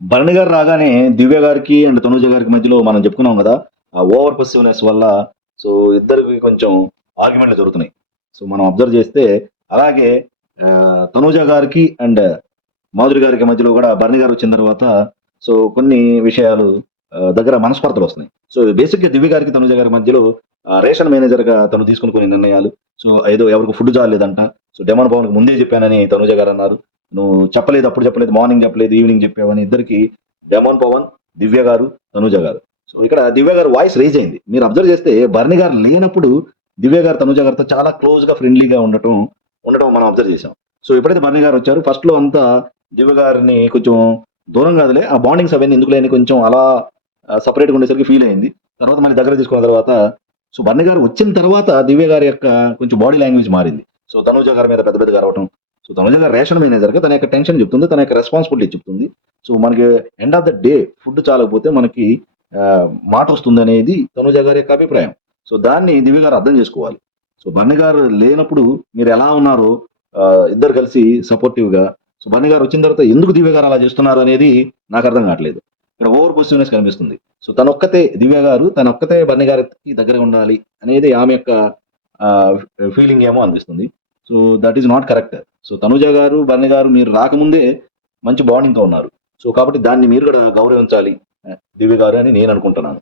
భరణి గారు రాగానే దివ్య గారికి అండ్ తనుజ గారికి మధ్యలో మనం చెప్పుకున్నాం కదా ఆ ఓవర్ పసివ్నెస్ వల్ల సో ఇద్దరికి కొంచెం ఆర్గ్యుమెంట్లు జరుగుతున్నాయి. సో మనం అబ్జర్వ్ చేస్తే అలాగే తనుజ గారికి అండ్ మాధురి గారికి మధ్యలో కూడా భరణి గారు వచ్చిన తర్వాత సో కొన్ని విషయాలు దగ్గర మనస్పర్ధలు వస్తున్నాయి. సో బేసిక్గా దివ్య గారికి తనుజ గారి మధ్యలో రేషన్ మేనేజర్గా తను తీసుకుని కొన్ని నిర్ణయాలు. సో ఏదో ఎవరికి ఫుడ్ చాలేదంట సో డెమాన్ భవన్కి ముందే చెప్పానని తనుజ గారు అన్నారు. నువ్వు చెప్పలేదు అప్పుడు చెప్పలేదు మార్నింగ్ చెప్పలేదు ఈవినింగ్ చెప్పావని ఇద్దరికి డెమోన్ పవన్ దివ్య గారు తనుజ గారు. సో ఇక్కడ దివ్య గారు వాయిస్ రేజ్ అయింది. మీరు అబ్జర్వ్ చేస్తే బర్ణి గారు లేనప్పుడు దివ్య గారు తనుజ గారితో చాలా క్లోజ్గా ఫ్రెండ్లీగా ఉండటం ఉండటం మనం అబ్జర్వ్ చేసాం సో ఎప్పుడైతే భరణి గారు వచ్చారు ఫస్ట్లో అంతా దివ్య గారిని కొంచెం దూరం కాదులే ఆ బాండింగ్స్ అవన్నీ ఎందుకు లేని కొంచెం అలా సపరేట్గా ఉండేసరికి ఫీల్ అయింది. తర్వాత మళ్ళీ దగ్గర తీసుకున్న తర్వాత సో బర్ణి గారు వచ్చిన తర్వాత దివ్య గారి యొక్క కొంచెం బాడీ లాంగ్వేజ్ మారింది. సో తనుజ గారి మీద పెద్ద పెద్ద అరవటం సో తన నిజంగా రేషన్ మేనేజర్గా తన యొక్క టెన్షన్ చెప్తుంది తన యొక్క రెస్పాన్సిబిలిటీ చెప్తుంది. సో మనకి end of the day food చాలకపోతే మనకి మాట వస్తుంది అనేది తనుజ గారి యొక్క అభిప్రాయం. సో దాన్ని దివ్య గారు అర్థం చేసుకోవాలి. సో బన్నీ గారు లేనప్పుడు మీరు ఎలా ఉన్నారో ఇద్దరు కలిసి సపోర్టివ్గా సో బన్నీ గారు వచ్చిన తర్వాత ఎందుకు దివ్య గారు అలా చేస్తున్నారు అనేది నాకు అర్థం కావట్లేదు. ఇక్కడ ఓవర్ పొజిటివ్నెస్ కనిపిస్తుంది. సో తన ఒక్కతే దివ్య గారు తన ఒక్కతే బర్ణి గారికి దగ్గర ఉండాలి అనేది ఆమె యొక్క ఫీలింగ్ ఏమో అనిపిస్తుంది. So that is not correct so Tanuja గారు బర్ణి గారు మీరు రాకముందే మంచి బాండింగ్తో ఉన్నారు. సో కాబట్టి దాన్ని మీరు కూడా గౌరవించాలి దివ్య గారు అని నేను అనుకుంటున్నాను.